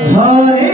Hare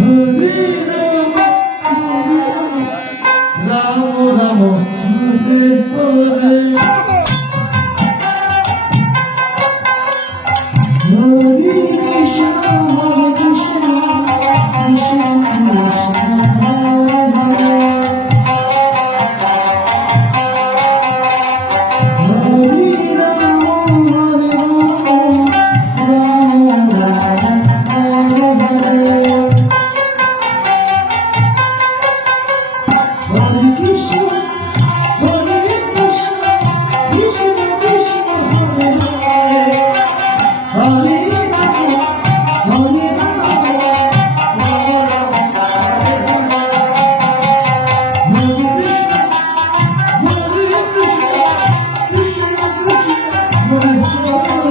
Hallelujah.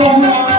我们。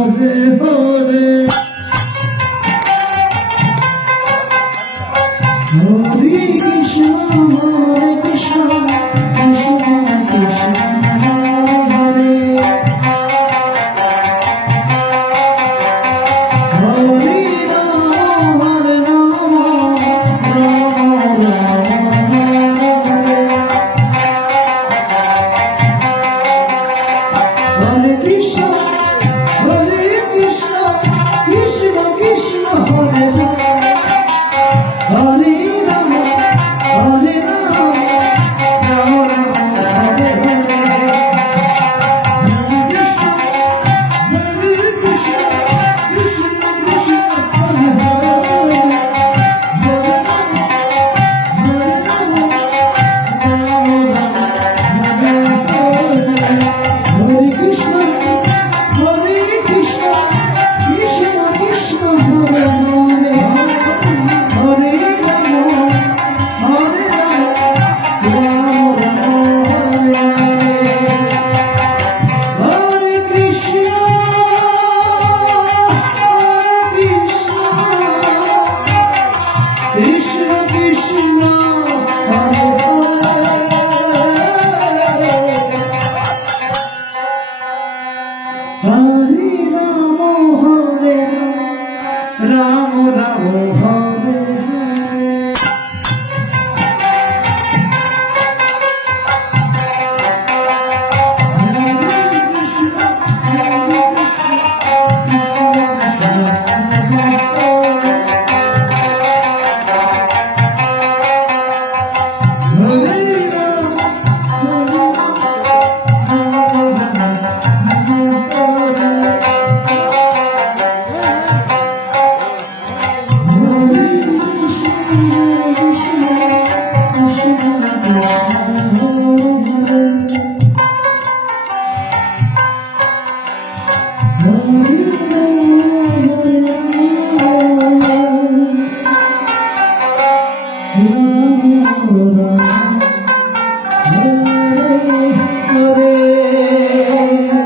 Hare Hare Hare Krishna Hare Krishna Krishna Krishna Hare Hare Hare Krishna I Krishna. Hare